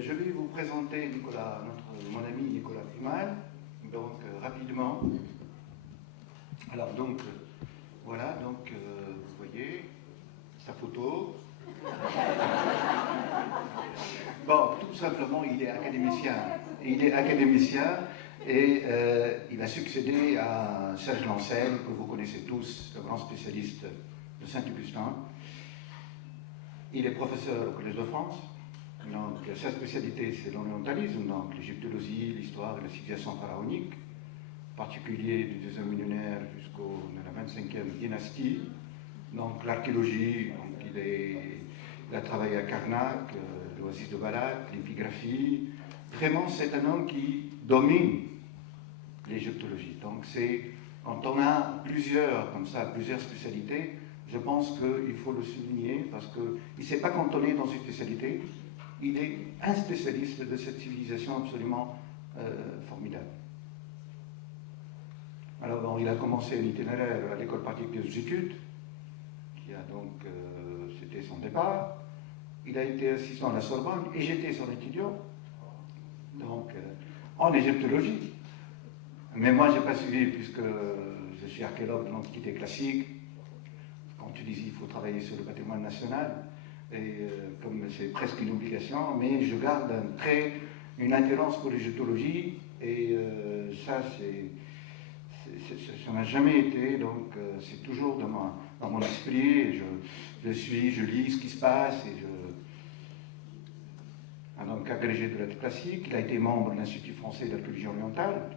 Je vais vous présenter Nicolas, mon ami Nicolas Primal, donc rapidement. Alors donc, voilà, donc vous voyez sa photo. Bon, tout simplement, il est académicien. Et il a succédé à Serge Lancel, que vous connaissez tous, le grand spécialiste de Saint-Augustin. Il est professeur au Collège de France. Donc, sa spécialité, c'est l'orientalisme, donc l'égyptologie, l'histoire et la civilisation pharaonique, en particulier du deuxième millénaire jusqu'à la 25e dynastie. Donc, l'archéologie, il a travaillé à Karnak, l'oasis de Balak, l'épigraphie. Vraiment, c'est un homme qui domine l'égyptologie. Donc, quand on a plusieurs spécialités, je pense qu'il faut le souligner parce qu'il ne s'est pas cantonné dans une spécialité. Il est un spécialiste de cette civilisation absolument formidable. Alors, bon, il a commencé un itinéraire à l'école pratique des études, qui a donc, c'était son départ. Il a été assistant à la Sorbonne et j'étais son étudiant, donc en égyptologie. Mais moi, je n'ai pas suivi puisque je suis archéologue de l'Antiquité classique. En Tunisie, il faut travailler sur le patrimoine national. Et comme c'est presque une obligation, mais je garde une attirance pour l'égyptologie, et ça n'a jamais été, donc c'est toujours dans mon esprit, et je lis ce qui se passe, et donc agrégé de lettres classiques. Il a été membre de l'Institut français d'archéologie orientale,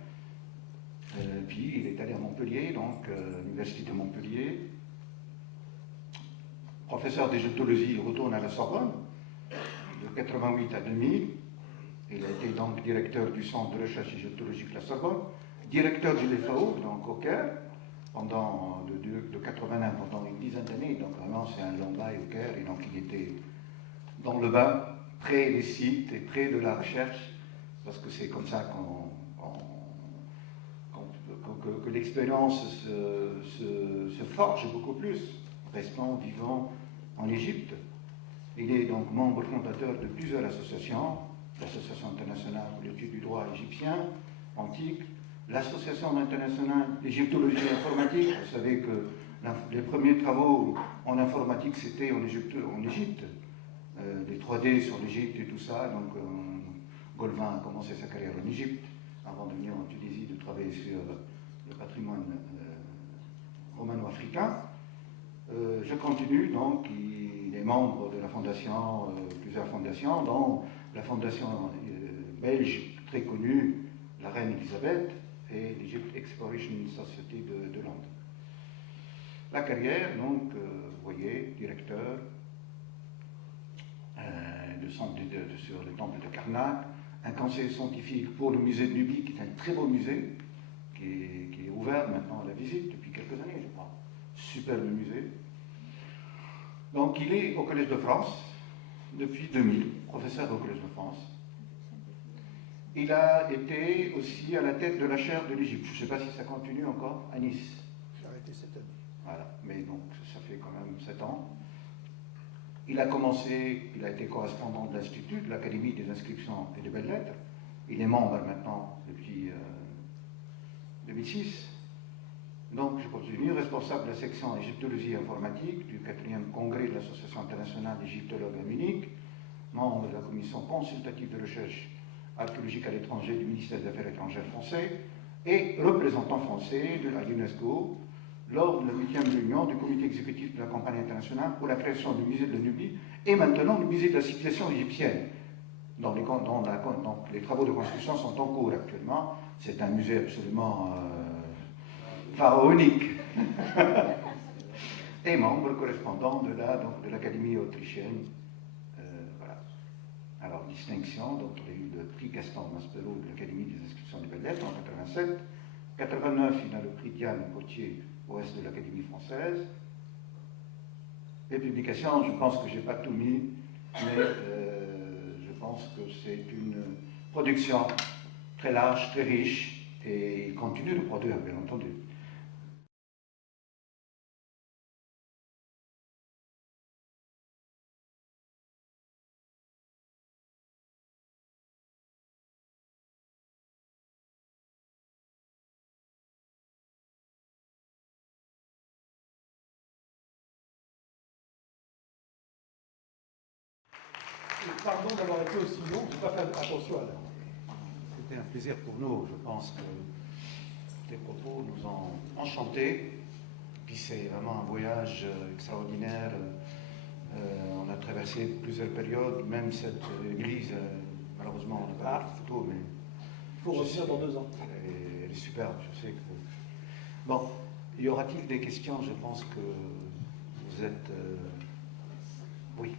puis il est allé à Montpellier, donc l'Université de Montpellier. Professeur d'égyptologie, il retourne à la Sorbonne, de 88 à 2000. Il a été donc directeur du Centre de recherche égyptologique de la Sorbonne, directeur du LFAO, donc au Caire, de 81 pendant une dizaine d'années. Donc vraiment, c'est un long bail au Caire, et donc il était dans le bain, près des sites et près de la recherche, parce que c'est comme ça que l'expérience se forge beaucoup plus, restant vivant en Égypte. Il est donc membre fondateur de plusieurs associations, l'Association internationale pour l'étude du droit égyptien antique, l'Association internationale d'égyptologie informatique. Vous savez que les premiers travaux en informatique, c'était en Égypte, les 3D sur l'Égypte et tout ça. Donc Golvin a commencé sa carrière en Égypte, avant de venir en Tunisie, de travailler sur le patrimoine romano-africain. Je continue, donc, il est membre de la fondation, plusieurs fondations, dont la fondation belge très connue, la Reine Elisabeth, et l'Egypt Exploration Society de Londres. La carrière, donc, vous voyez, directeur sur le temple de Karnak, un conseiller scientifique pour le musée de Nubie, qui est un très beau musée, qui est ouvert maintenant à la visite depuis quelques années, je crois. Superbe musée. Donc il est au Collège de France depuis 2000, professeur au Collège de France. Il a été aussi à la tête de la chaire de l'Égypte. Je ne sais pas si ça continue encore à Nice. J'ai arrêté cette année. Voilà, mais donc ça fait quand même 7 ans. Il a été correspondant de l'Institut, de l'Académie des inscriptions et des belles-lettres. Il est membre maintenant depuis 2006. Donc, je continue, responsable de la section égyptologie et informatique du 4e congrès de l'Association internationale d'égyptologues à Munich, membre de la commission consultative de recherche archéologique à l'étranger du ministère des Affaires étrangères français et représentant français de la UNESCO lors de la 8e réunion du comité exécutif de la campagne internationale pour la création du musée de la Nubie et maintenant le musée de la civilisation égyptienne. Donc les travaux de construction sont en cours actuellement. C'est un musée absolument pharaonique. Et membre correspondant de l'Académie autrichienne. Voilà. Alors, distinction, donc il a eu le prix Gaston Maspero de l'Académie des inscriptions des belles-lettres en 87. 89, il a le prix Diane Potier au reste de l'Académie française. Les publications, je pense que je n'ai pas tout mis, mais je pense que c'est une production très large, très riche, et il continue de produire, bien entendu. Pardon d'avoir été aussi long, je n'ai pas fait attention à l'heure. C'était un plaisir pour nous. Je pense que les propos nous ont enchantés. Puis c'est vraiment un voyage extraordinaire. On a traversé plusieurs périodes, même cette église, malheureusement, on n'a pas de photos, mais... Il faut revenir dans 2 ans. Elle est superbe, je sais que... Bon, y aura-t-il des questions? Je pense que vous êtes... Oui.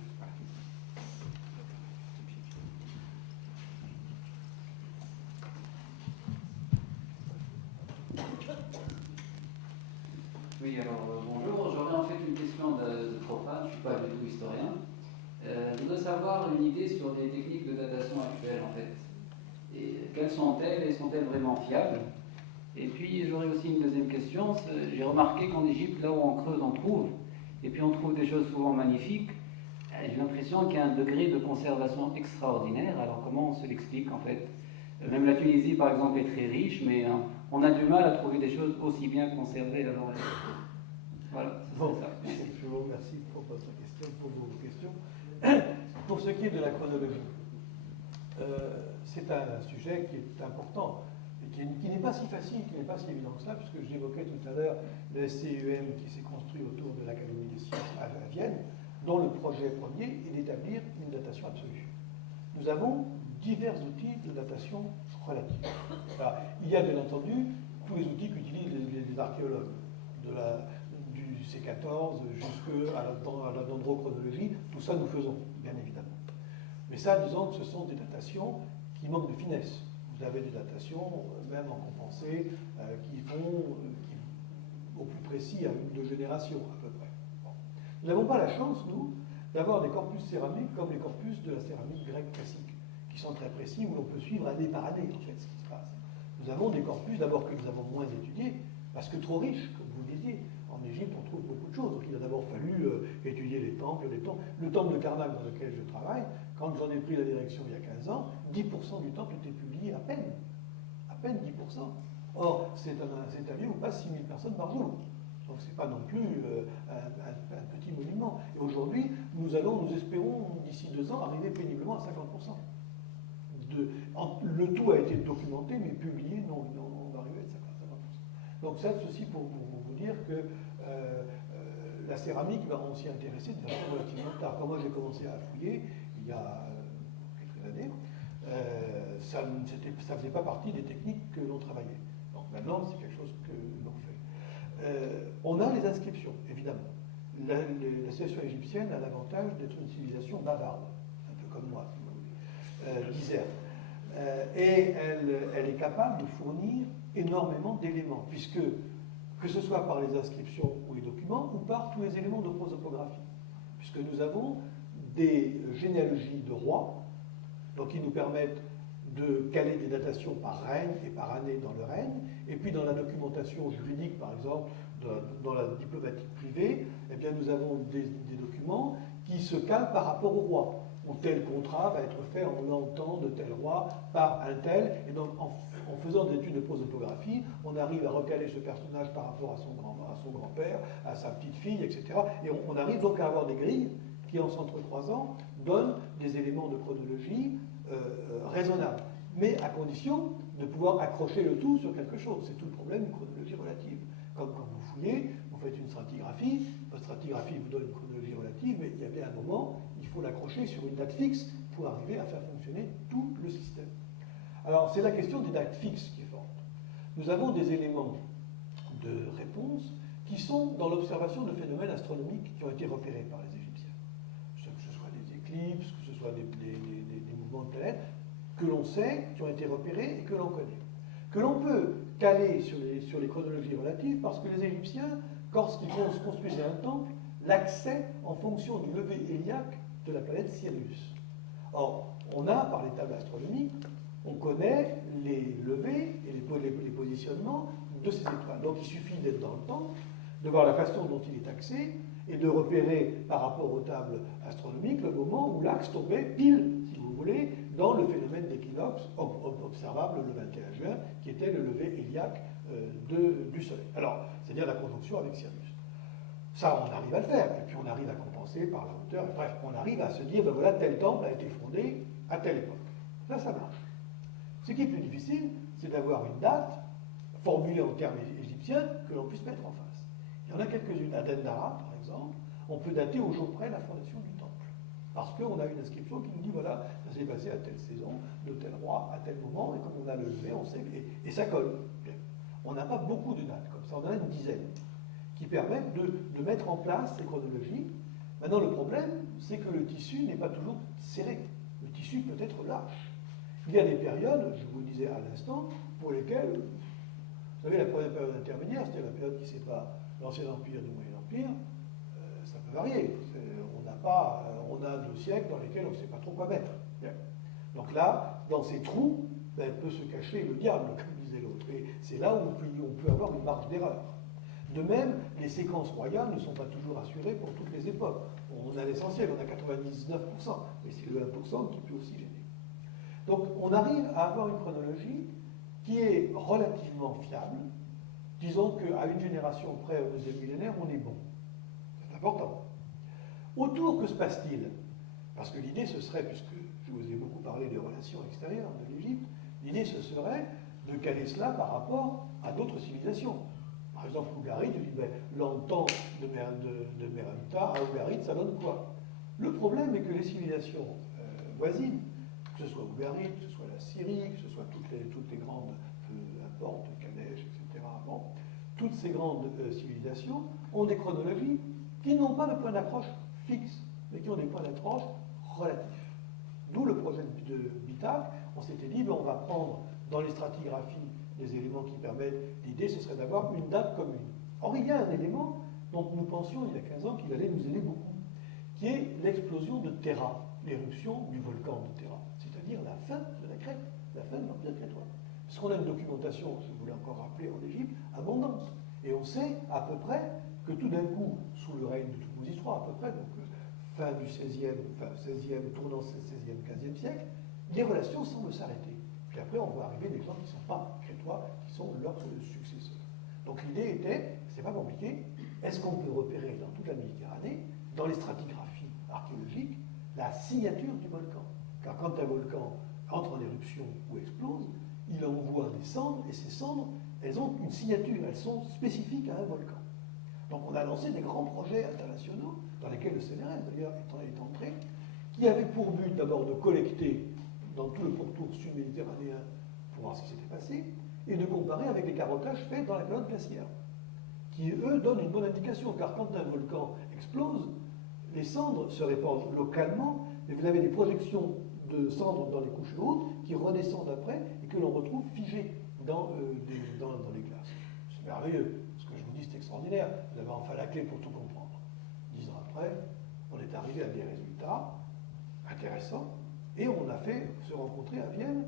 Oui, alors bonjour. J'aurais en fait une question de profane, je ne suis pas du tout historien. Je voudrais savoir une idée sur les techniques de datation actuelles en fait. Et quelles sont-elles et sont-elles vraiment fiables? Et puis j'aurais aussi une deuxième question. J'ai remarqué qu'en Égypte, là où on creuse, on trouve. Et puis on trouve des choses souvent magnifiques. J'ai l'impression qu'il y a un degré de conservation extraordinaire. Alors comment on se l'explique en fait? Même la Tunisie par exemple est très riche, mais on a du mal à trouver des choses aussi bien conservées. Alors, voilà, Bon, ça. je vous remercie pour votre question, pour vos questions. Pour ce qui est de la chronologie, c'est un sujet qui est important et qui n'est pas si facile, qui n'est pas si évident que ça, puisque j'évoquais tout à l'heure le SCEM qui s'est construit autour de l'Académie des sciences à Vienne, dont le projet premier est d'établir une datation absolue. Nous avons divers outils de datation relative. Alors, il y a bien entendu tous les outils qu'utilisent les archéologues, du C14 jusqu'à la dendrochronologie, tout ça nous faisons, bien évidemment. Mais ça, disons que ce sont des datations qui manquent de finesse. Vous avez des datations, même en compensé, qui vont au plus précis à une 2 générations, à peu près. Bon. Nous n'avons pas la chance, nous, d'avoir des corpus céramiques comme les corpus de la céramique grecque classique, qui sont très précis, où l'on peut suivre année par année, en fait, ce qui se passe. Nous avons des corpus, d'abord, que nous avons moins étudiés, parce que trop riches, comme vous le disiez. En Égypte, on trouve beaucoup de choses. Donc, il a d'abord fallu étudier les temples. Le temple de Karnak, dans lequel je travaille, quand j'en ai pris la direction il y a 15 ans, 10% du temple était publié à peine. À peine 10%. Or, c'est un lieu où passent 6000 personnes par jour. Donc, ce n'est pas non plus un petit monument. Et aujourd'hui, nous espérons, d'ici 2 ans, arriver péniblement à 50%. Le tout a été documenté, mais publié, non, on va arriver à 50%. Donc, ceci pour vous dire que la céramique on s'y intéresser de façon relativement tard. Quand moi j'ai commencé à fouiller, il y a quelques années, ça ne faisait pas partie des techniques que l'on travaillait. Donc maintenant, c'est quelque chose que l'on fait. On a les inscriptions, évidemment. La civilisation égyptienne a l'avantage d'être une civilisation bavarde, un peu comme moi, si vous voulez, diserte. Et elle est capable de fournir énormément d'éléments, puisque que ce soit par les inscriptions ou les documents, ou par tous les éléments de prosopographie. Puisque nous avons des généalogies de rois, donc qui nous permettent de caler des datations par règne et par année dans le règne, et puis dans la documentation juridique, par exemple, dans la diplomatique privée, eh bien nous avons des documents qui se calent par rapport au roi, où tel contrat va être fait en l'entend de tel roi par un tel, et donc en faisant des études de prosopographie, on arrive à recaler ce personnage par rapport à son grand-père, à sa petite-fille, etc. Et on arrive donc à avoir des grilles qui, en s'entrecroisant, donnent des éléments de chronologie raisonnables. Mais à condition de pouvoir accrocher le tout sur quelque chose. C'est tout le problème d'une chronologie relative. Comme quand vous fouillez, vous faites une stratigraphie, votre stratigraphie vous donne une chronologie relative, mais il y a bien un moment, il faut l'accrocher sur une date fixe pour arriver à faire fonctionner tout le système. Alors, c'est la question des dates fixes qui est forte. Nous avons des éléments de réponse qui sont dans l'observation de phénomènes astronomiques qui ont été repérés par les Égyptiens. Que ce soit des éclipses, que ce soit des mouvements de planètes, que l'on sait, qui ont été repérés et que l'on connaît. Que l'on peut caler sur les chronologies relatives parce que les Égyptiens, lorsqu'ils construisaient un temple, l'axaient en fonction du lever héliaque de la planète Sirius. Or, on a, par les tables astronomiques, on connaît les levées et les positionnements de ces étoiles. Donc il suffit d'être dans le temple, de voir la façon dont il est axé, et de repérer par rapport aux tables astronomiques le moment où l'axe tombait pile, si vous voulez, dans le phénomène d'équinoxe observable le 21 juin, qui était le lever héliaque du Soleil. Alors, c'est-à-dire la conjonction avec Sirius. Ça, on arrive à le faire, et puis on arrive à compenser commencer par la hauteur. Et bref, on arrive à se dire, ben voilà, tel temple a été fondé à telle époque. Là, ça marche. Ce qui est plus difficile, c'est d'avoir une date formulée en termes égyptiens que l'on puisse mettre en face. Il y en a quelques-unes. À Dendara, par exemple, on peut dater au jour près la fondation du temple. Parce qu'on a une inscription qui nous dit, voilà, ça s'est passé à telle saison, de tel roi, à tel moment, et comme on a le levé, on sait, et ça colle. On n'a pas beaucoup de dates comme ça, on en a une dizaine, qui permettent de mettre en place ces chronologies. Maintenant, le problème, c'est que le tissu n'est pas toujours serré. Le tissu peut être lâche. Il y a des périodes, je vous le disais à l'instant, pour lesquelles, vous savez, la première période intermédiaire, c'était la période qui sépare l'Ancien Empire du Moyen Empire, ça peut varier. On a 2 siècles dans lesquels on ne sait pas trop quoi mettre. Bien. Donc là, dans ces trous, ben, peut se cacher le diable, comme disait l'autre. Et c'est là où on peut avoir une marge d'erreur. De même, les séquences royales ne sont pas toujours assurées pour toutes les époques. On a l'essentiel, on a 99%, mais c'est le 1% qui peut aussi gêner. Donc on arrive à avoir une chronologie qui est relativement fiable. Disons qu'à une génération près, au deuxième millénaire, on est bon. C'est important. Autour, que se passe-t-il? Parce que l'idée, ce serait, puisque je vous ai beaucoup parlé des relations extérieures de l'Égypte, l'idée, ce serait de caler cela par rapport à d'autres civilisations. Par exemple, Ougarit, je dis, ben, l'antan de Merenta à Ougarit, ça donne quoi? Le problème est que les civilisations voisines, que ce soit Ougarit, que ce soit la Syrie, que ce soit toutes les grandes, peu importe, Kadesh, etc., bon, toutes ces grandes civilisations ont des chronologies qui n'ont pas de point d'accroche fixe, mais qui ont des points d'accroche relatifs. D'où le projet de BITAC. On s'était dit, ben, on va prendre dans les stratigraphies des éléments qui permettent, l'idée ce serait d'avoir une date commune. Or, il y a un élément dont nous pensions il y a 15 ans qu'il allait nous aider beaucoup, qui est l'explosion de Terra, l'éruption du volcan de Terra, c'est-à-dire la fin de la Crète, la fin de l'Empire crétois. Parce qu'on a une documentation, si vous voulez encore rappeler, en Égypte, abondante. Et on sait à peu près que tout d'un coup, sous le règne de Thoutmôsis III, à peu près, donc fin du 16e, tournant 16e, 15e siècle, les relations semblent s'arrêter. Puis après, on voit arriver des gens qui ne sont pas crétois, qui sont leurs successeurs. Donc l'idée était, c'est pas compliqué, est-ce qu'on peut repérer dans toute la Méditerranée, dans les stratigraphies archéologiques, la signature du volcan? Car quand un volcan entre en éruption ou explose, il envoie des cendres, et ces cendres, elles ont une signature, elles sont spécifiques à un volcan. Donc on a lancé des grands projets internationaux, dans lesquels le CNRS d'ailleurs est entré, qui avaient pour but d'abord de collecter dans tout le pourtour sud-méditerranéen pour voir ce qui s'était passé, et de comparer avec les carottages faits dans la période glaciaire, qui eux donnent une bonne indication, car quand un volcan explose, les cendres se répandent localement, mais vous avez des projections de cendres dans les couches hautes qui redescendent après et que l'on retrouve figées dans les glaces. C'est merveilleux. Ce que je vous dis, c'est extraordinaire. Vous avez enfin la clé pour tout comprendre. 10 ans après, on est arrivé à des résultats intéressants et on a fait se rencontrer à Vienne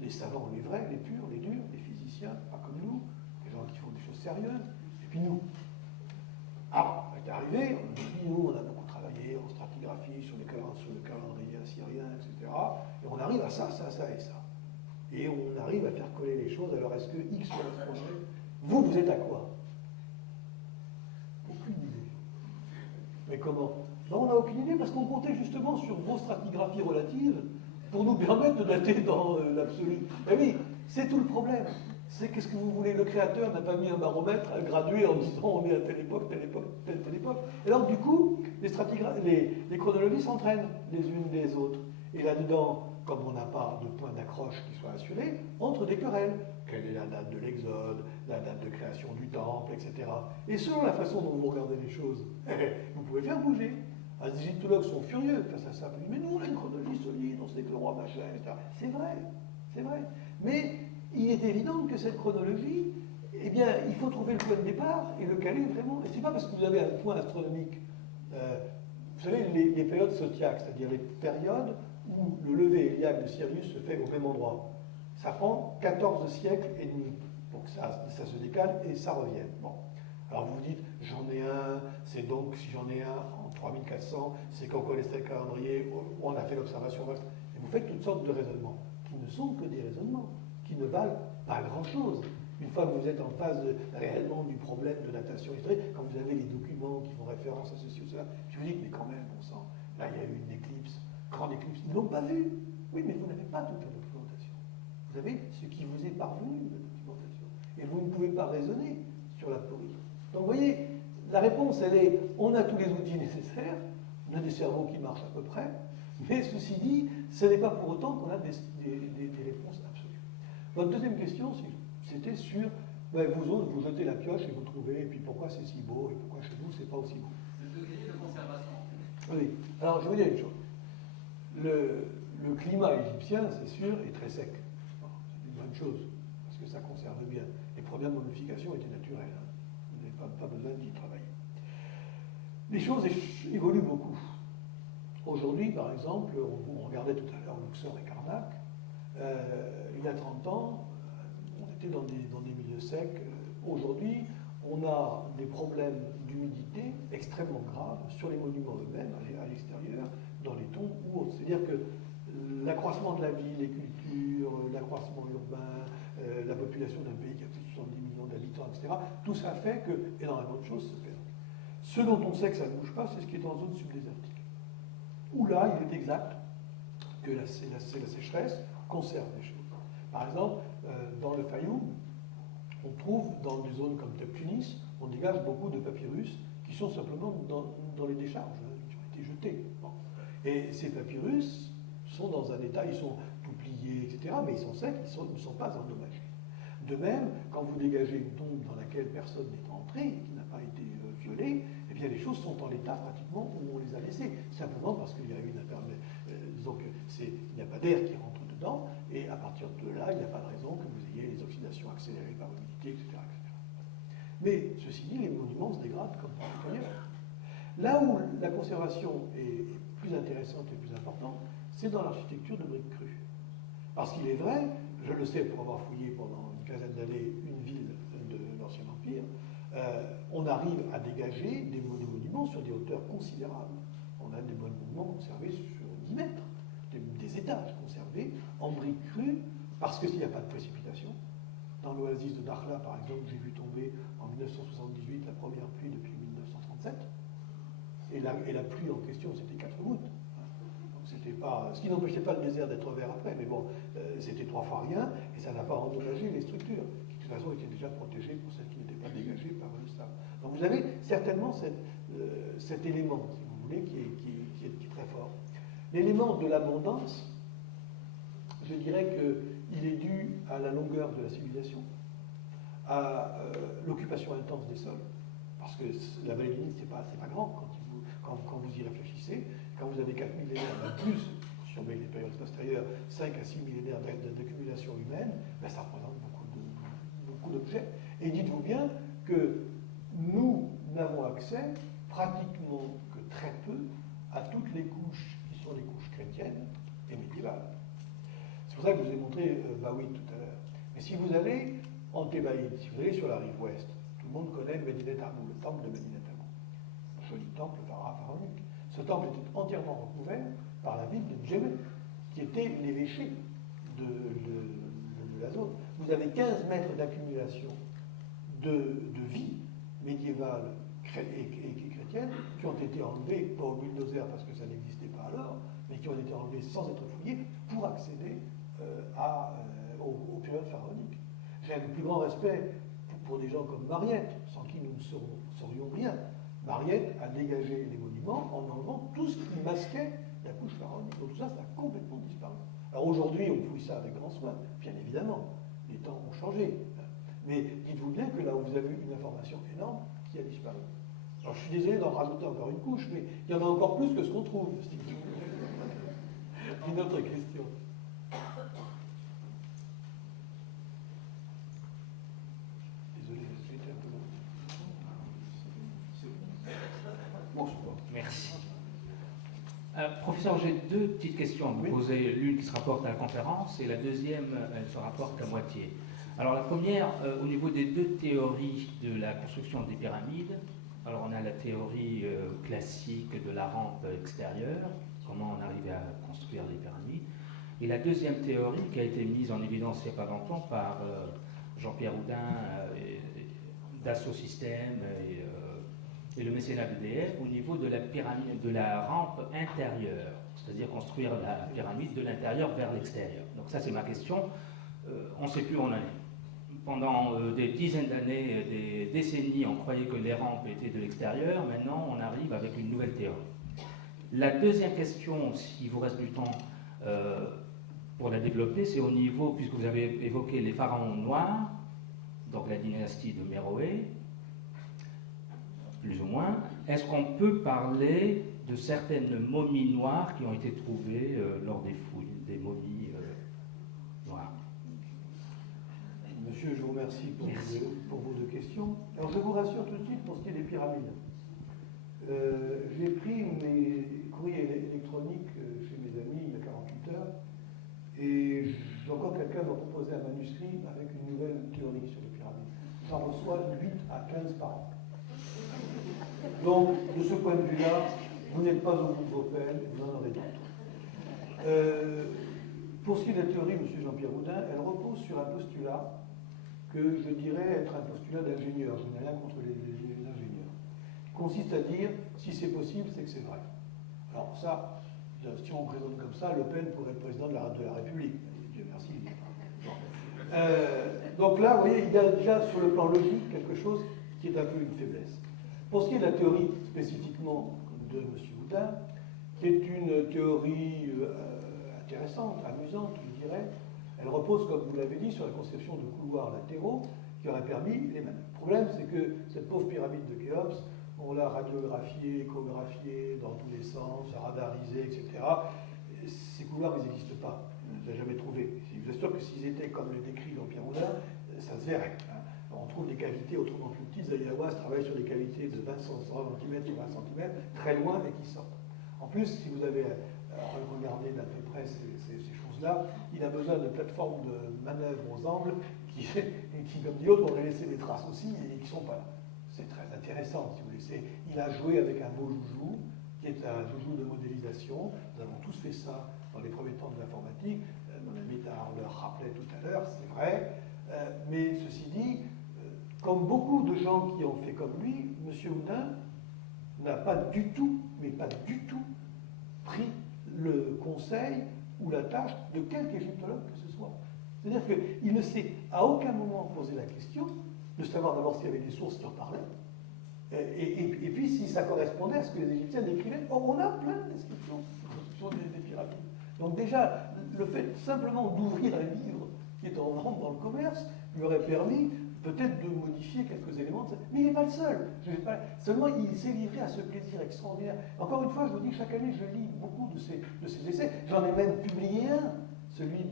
les savants, les vrais, les purs, les durs, les physiciens, pas comme nous, les gens qui font des choses sérieuses, et puis nous. Alors, on est arrivé, on a dit, nous, on a beaucoup travaillé en stratigraphie, sur le calendrier assyrien, etc. Et on arrive à ça, ça, ça et ça. Et on arrive à faire coller les choses. Alors, est-ce que X correspondrait? Vous êtes à quoi? Aucune idée. Mais comment? Non, on n'a aucune idée, parce qu'on comptait justement sur vos stratigraphies relatives pour nous permettre de dater dans l'absolu. Eh oui, c'est tout le problème. C'est qu'est-ce que vous voulez? Le créateur n'a pas mis un baromètre à graduer en disant on est à telle époque, telle époque, telle époque. Et alors du coup, les chronologies s'entraînent les unes des autres. Et là-dedans, comme on n'a pas de point d'accroche qui soit assuré, entre des querelles. Quelle est la date de l'Exode, la date de création du temple, etc. Et selon la façon dont vous regardez les choses, vous pouvez faire bouger. Les égyptologues sont furieux face à ça. Mais nous, on a une chronologie solide, on sait que le roi machin, etc. C'est vrai, c'est vrai. Mais il est évident que cette chronologie, eh bien, il faut trouver le point de départ et le caler vraiment. Et c'est pas parce que vous avez un point astronomique. Vous savez, les périodes zodiaques, c'est-à-dire les périodes où le lever héliaque de Sirius se fait au même endroit. Ça prend 14 siècles et demi pour que ça se décale et ça revienne. Bon. Alors vous vous dites, j'en ai un, c'est donc, si j'en ai un en 3400, c'est qu'on connaissait le calendrier, on a fait l'observation. Et vous faites toutes sortes de raisonnements, qui ne sont que des raisonnements, qui ne valent pas grand-chose. Une fois que vous êtes en phase réellement du problème de datation historique, quand vous avez les documents qui font référence à ceci ou cela, je vous dis que mais quand même, on sent, là il y a eu une éclipse, grande éclipse, ils ne l'ont pas vu. Oui, mais vous n'avez pas toute la documentation. Vous avez ce qui vous est parvenu de documentation. Et vous ne pouvez pas raisonner sur la théorie. Donc vous voyez, la réponse, elle est, on a tous les outils nécessaires, on a des cerveaux qui marchent à peu près, mais ceci dit, ce n'est pas pour autant qu'on a des réponses absolues. Votre deuxième question, c'était sur, ben, vous jetez la pioche et vous trouvez, et puis pourquoi c'est si beau, et pourquoi chez nous, c'est pas aussi beau. C'est le degré de conservation. Oui. Alors, je vais vous dire une chose. Le climat égyptien, c'est sûr, est très sec. C'est une bonne chose, parce que ça conserve bien. Les premières momifications étaient naturelles. Hein. Vous n'avez pas besoin d'y travailler. Les choses évoluent beaucoup. Aujourd'hui, par exemple, on regardait tout à l'heure Luxor et Karnak. Il y a 30 ans, on était dans des milieux secs. Aujourd'hui, on a des problèmes d'humidité extrêmement graves sur les monuments eux-mêmes, à l'extérieur, dans les tombes ou autres. C'est-à-dire que l'accroissement de la ville, les cultures, l'accroissement urbain, la population d'un pays qui a plus de 70 millions d'habitants, etc., tout ça fait que énormément de choses se perdent. Ce dont on sait que ça ne bouge pas, c'est ce qui est en zone subdésertique. Où là, il est exact que la sécheresse conserve les choses. Par exemple, dans le Fayoum, on trouve dans des zones comme Tunis, on dégage beaucoup de papyrus qui sont simplement dans les décharges, qui ont été jetés. Bon. Et ces papyrus sont dans un état, ils sont tout pliés, etc., mais ils sont secs, ils ne sont pas endommagés. De même, quand vous dégagez une tombe dans laquelle personne n'est entré, qui n'a pas été violée, eh bien les choses sont en l'état pratiquement où on les a laissées, simplement parce qu'il y a eu il n'y a pas d'air qui rentre dedans, et à partir de là, il n'y a pas de raison que vous ayez les oxydations accélérées par l'humidité, etc., etc. Mais ceci dit, les monuments se dégradent comme partout ailleurs. Là où la conservation est plus intéressante et plus importante, c'est dans l'architecture de briques crues. Parce qu'il est vrai, je le sais pour avoir fouillé pendant une quinzaine d'années une ville de l'Ancien Empire, on arrive à dégager des monuments sur des hauteurs considérables. On a des monuments conservés sur 10 mètres, des étages conservés en briques crues, parce que s'il n'y a pas de précipitation, dans l'oasis de Dakhla, par exemple, j'ai vu tomber en 1978 la première pluie depuis 1937, et la pluie en question, c'était 4 gouttes. Donc c'était pas, ce qui n'empêchait pas le désert d'être vert après, mais bon, c'était 3 fois rien, et ça n'a pas endommagé les structures, qui de toute façon étaient déjà protégées pour celles qui n'étaient pas dégagées par le sable. Donc vous avez certainement cet élément, si vous voulez, qui est très fort. L'élément de l'abondance, je dirais qu'il est dû à la longueur de la civilisation, à l'occupation intense des sols, parce que la vallée du Nil, c'est pas grand quand vous y réfléchissez. Quand vous avez 4 millénaires, plus, sur les périodes postérieures, 5 à 6 millénaires d'accumulation humaine, ben ça représente beaucoup d'objets. Et dites-vous bien que nous n'avons accès pratiquement que très peu à toutes les couches qui sont les couches chrétiennes et médiévales. C'est pour ça que je vous ai montré Baoui tout à l'heure. Mais si vous allez en Thébaïde, si vous allez sur la rive ouest, tout le monde connaît Medinet Habu, le temple de Medinet Habu. Un joli temple pharaonique. Ce temple était entièrement recouvert par la ville de Djebel, qui était l'évêché de la zone. Vous avez 15 mètres d'accumulation de vie médiévale et chrétienne qui ont été enlevés, pas au bulldozer parce que ça n'existait pas alors, mais qui ont été enlevés sans être fouillés pour accéder aux périodes pharaoniques. J'ai le plus grand respect pour des gens comme Mariette, sans qui nous ne saurions rien. Mariette a dégagé les monuments en enlevant tout ce qui masquait la couche pharaonique. Donc tout ça, ça a complètement disparu. Alors aujourd'hui, on fouille ça avec grand soin, bien évidemment. Les temps ont changé. Mais dites-vous bien que là où vous avez une information énorme qui a disparu. Alors je suis désolé d'en rajouter encore une couche, mais il y en a encore plus que ce qu'on trouve. Une autre question. Désolé, j'ai été un peu long. Merci. Professeur, j'ai 2 petites questions à vous poser. L'une qui se rapporte à la conférence et la deuxième, elle se rapporte à moitié. Alors la première, au niveau des 2 théories de la construction des pyramides, alors on a la théorie classique de la rampe extérieure, comment on arrivait à construire les pyramides, et la deuxième théorie qui a été mise en évidence il n'y a pas longtemps par Jean-Pierre Houdin, Dassault Systèmes et le mécénat d'EDF au niveau de la pyramide, de la rampe intérieure, c'est-à-dire construire la pyramide de l'intérieur vers l'extérieur. Donc ça c'est ma question, on ne sait plus où on en est. Pendant des dizaines d'années, des décennies, on croyait que les rampes étaient de l'extérieur, maintenant on arrive avec une nouvelle théorie. La deuxième question, s'il vous reste du temps pour la développer, c'est au niveau, puisque vous avez évoqué les pharaons noirs, donc la dynastie de Méroé, plus ou moins, est-ce qu'on peut parler de certaines momies noires qui ont été trouvées lors des fouilles, des momies noires? Monsieur, je vous remercie pour vos deux questions. Alors je vous rassure tout de suite pour ce qui est des pyramides. J'ai pris mes courriers électroniques chez mes amis il y a 48 heures et encore quelqu'un m'a proposé un manuscrit avec une nouvelle théorie sur les pyramides. J'en reçois 8 à 15 par an. Donc, de ce point de vue-là, vous n'êtes pas au bout de vos peines, vous en aurez d'autres. Pour ce qui est de la théorie, M. Jean-Pierre Houdin, elle repose sur un postulat que je dirais être un postulat d'ingénieur. Je n'ai rien contre les ingénieurs. Il consiste à dire, si c'est possible, c'est que c'est vrai. Alors ça, si on présente comme ça, Le Pen pourrait être président de la République. Dieu merci. Donc là, vous voyez, il y a déjà sur le plan logique quelque chose qui est un peu une faiblesse. Pour ce qui est de la théorie spécifiquement de M. Houdin, qui est une théorie intéressante, amusante, je dirais, elle repose, comme vous l'avez dit, sur la conception de couloirs latéraux qui auraient permis les mêmes. Le problème, c'est que cette pauvre pyramide de Khéops, on l'a radiographiée, échographiée dans tous les sens, radarisée, etc. Ces couloirs, ils n'existent pas. On ne les a jamais trouvés. Je vous assure que s'ils étaient comme les décrit Jean-Pierre Houdin, ça se verrait. On trouve des cavités autrement plus petites. Ayahuasca travaille sur des cavités de 20 cm et 20 cm, très loin et qui sortent. En plus, si vous avez regardé d'à peu près ces choses-là, il a besoin de plateformes de manœuvre aux angles qui, comme dit l'autre, vont laisser des traces aussi et qui ne sont pas là. C'est très intéressant, si vous voulez. Il a joué avec un beau joujou, qui est un joujou de modélisation. Nous avons tous fait ça dans les premiers temps de l'informatique. Mon ami Tahar le rappelait tout à l'heure, c'est vrai. Mais ceci dit, comme beaucoup de gens qui ont fait comme lui, M. Houdin n'a pas du tout, mais pas du tout, pris le conseil ou la tâche de quelque égyptologue que ce soit. C'est-à-dire qu'il ne s'est à aucun moment posé la question de savoir d'abord s'il y avait des sources qui en parlaient, et puis si ça correspondait à ce que les Égyptiens décrivaient. Or, on a plein de descriptions sur des pyramides. Donc déjà, le fait simplement d'ouvrir un livre qui est en vente dans le commerce lui aurait permis peut-être de modifier quelques éléments. Mais il n'est pas le seul. Seulement, il s'est livré à ce plaisir extraordinaire. Encore une fois, je vous dis, chaque année, je lis beaucoup de ces essais. J'en ai même publié un, celui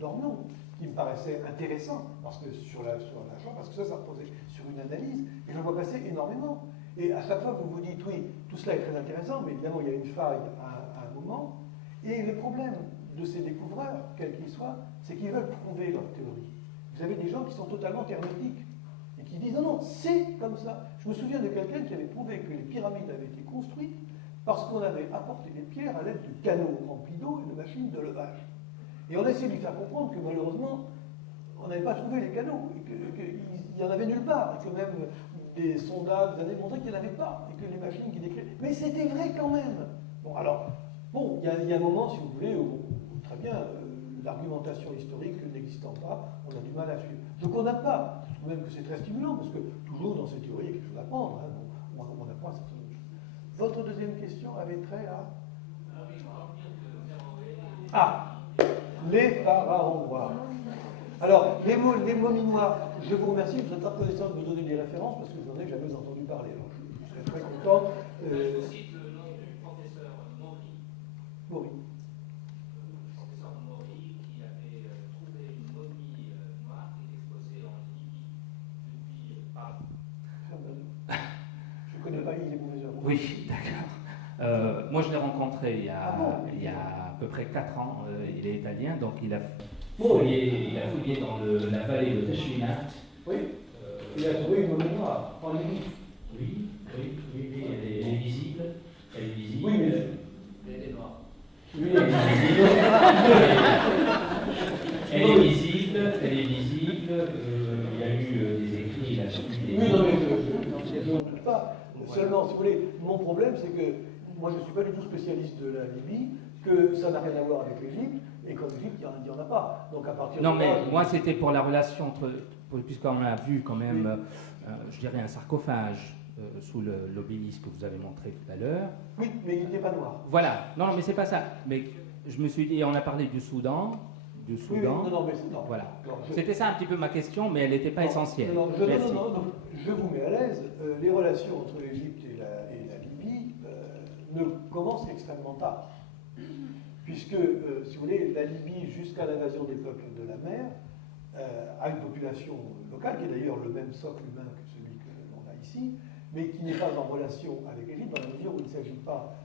d'Ormion, qui me paraissait intéressant, parce que sur la joie, parce que ça reposait sur une analyse, et je le vois passer énormément. Et à chaque fois, vous vous dites, oui, tout cela est très intéressant, mais évidemment, il y a une faille à un moment. Et le problème de ces découvreurs, quels qu'ils soient, c'est qu'ils veulent prouver leur théorie. Vous avez des gens qui sont totalement hermétiques et qui disent non, c'est comme ça. Je me souviens de quelqu'un qui avait prouvé que les pyramides avaient été construites parce qu'on avait apporté des pierres à l'aide de canaux remplis d'eau et de machines de levage. Et on a essayé de lui faire comprendre que malheureusement, on n'avait pas trouvé les canaux, et qu'il n'y en avait nulle part, et que même des sondages avaient démontré qu'il n'y en avait pas, et que les machines qui décrivaient. Mais c'était vrai quand même. Bon, alors, bon, il y a un moment, si vous voulez, où très bien. L'argumentation historique n'existant pas, on a du mal à suivre. Je ne condamne pas, je trouve même que c'est très stimulant, parce que toujours dans ces théories, il y a quelque chose à apprendre. Hein, on apprend à certaines choses. Votre deuxième question avait trait à... Ah, les pharaons noirs. Alors, les momies noires, je vous remercie, vous êtes reconnaissant de me donner des références, parce que je n'en ai jamais entendu parler. Alors, je serais très content. Cite le nom du professeur Maury. Maury. Oui, d'accord. Moi, je l'ai rencontré il y a à peu près 4 ans. Il est italien, donc il a fouillé dans la vallée de Tachina. Oui, il a trouvé une momie noire en Libye. Oui, elle est visible. Oui, mais... Elle est noire. Oui, elle est visible. Elle est visible. Oui, non, mais je ne doute pas. Seulement, si vous voulez, mon problème, c'est que moi, je ne suis pas du tout spécialiste de la Libye, que ça n'a rien à voir avec l'Égypte, et qu'en Égypte, il n'y en a pas. Donc, à partir non, de mais là, moi, c'était pour la relation entre. Puisqu'on a vu quand même, je dirais, un sarcophage sous l'obélisque que vous avez montré tout à l'heure. Oui, mais il n'était pas noir. Voilà, non, mais c'est pas ça. Mais je me suis dit, on a parlé du Soudan. Oui, oui, non, mais non. Voilà. Non, C'était ça un petit peu ma question, mais elle n'était pas essentielle. Non, je vous mets à l'aise. Les relations entre l'Égypte et la Libye commencent extrêmement tard. Puisque, si vous voulez, la Libye, jusqu'à l'invasion des peuples de la mer, a une population locale, qui est d'ailleurs le même socle humain que celui que l'on a ici, mais qui n'est pas en relation avec l'Égypte, dans la mesure où il ne s'agit pas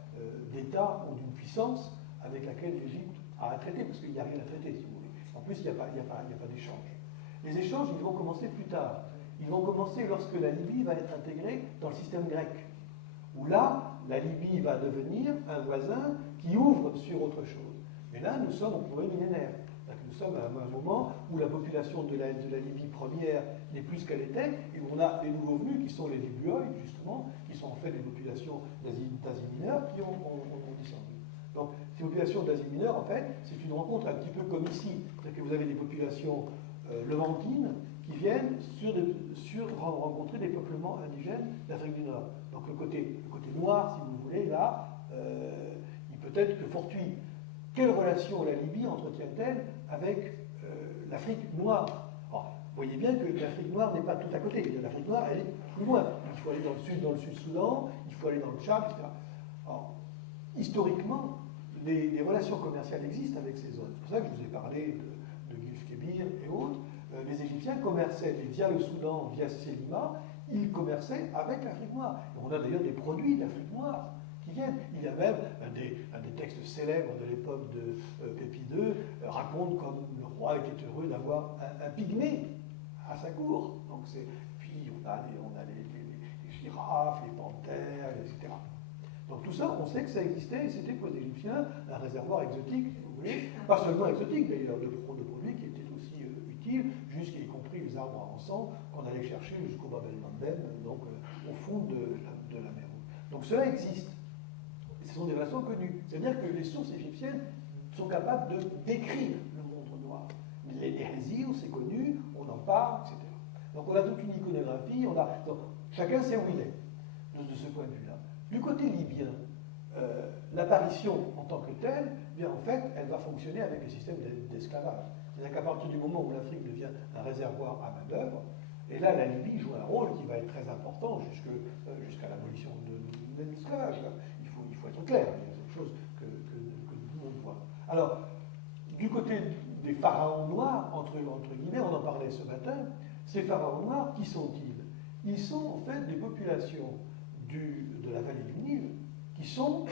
d'État ou d'une puissance avec laquelle l'Égypte a à traiter, parce qu'il n'y a rien à traiter, si vous voulez. En plus, il n'y a pas d'échange. Les échanges, ils vont commencer plus tard. Ils vont commencer lorsque la Libye va être intégrée dans le système grec, où là, la Libye va devenir un voisin qui ouvre sur autre chose. Mais là, nous sommes au premier millénaire. Nous sommes à un moment où la population de la Libye première n'est plus ce qu'elle était, et où on a les nouveaux venus, qui sont les Libyoi, justement, qui sont en fait des populations d'Asie mineure, qui ont descendu. Donc, ces populations d'Asie mineure, en fait, c'est une rencontre un petit peu comme ici. C'est-à-dire que vous avez des populations levantines qui viennent rencontrer des peuplements indigènes d'Afrique du Nord. Donc, le côté noir, si vous voulez, là, il peut être que fortuit. Quelle relation la Libye entretient-elle avec l'Afrique noire? Alors, vous voyez bien que l'Afrique noire n'est pas tout à côté. L'Afrique noire, elle est plus loin. Il faut aller dans le Sud-Soudan, il faut aller dans le Tchad, etc. Alors, historiquement, des relations commerciales existent avec ces zones. C'est pour ça que je vous ai parlé de Gulf Kébir et autres. Les Égyptiens commerçaient via le Soudan, via Célima, ils commerçaient avec l'Afrique noire. Et on a d'ailleurs des produits d'Afrique noire qui viennent. Il y a même un des textes célèbres de l'époque de Pépi II raconte comme le roi était heureux d'avoir un pygmée à sa cour. Donc puis on a les girafes, les panthères, etc. Donc tout ça, on sait que ça existait, et c'était pour les Égyptiens un réservoir exotique, si vous voulez, pas seulement exotique d'ailleurs, de produits qui étaient aussi utiles, jusqu'y compris les arbres à encens qu'on allait chercher jusqu'au Bab el-Mandeb, donc au fond de la mer Rouge. Donc cela existe. Et ce sont des relations connues. C'est-à-dire que les sources égyptiennes sont capables de décrire le monde noir. Les hérésies, c'est connu, on en parle, etc. Donc on a toute une iconographie, donc, chacun sait où il est, de ce point de vue-là. Du côté libyen, l'apparition en tant que telle, bien en fait, elle va fonctionner avec le système d'esclavage. C'est-à-dire qu'à partir du moment où l'Afrique devient un réservoir à main-d'œuvre, et là, la Libye joue un rôle qui va être très important jusqu'à l'abolition de l'esclavage. Il faut être clair, il y a quelque chose que tout le monde voit. Alors, du côté des pharaons noirs, entre guillemets, on en parlait ce matin, ces pharaons noirs, qui sont-ils? Ils sont en fait des populations de la vallée du Nil, qui sont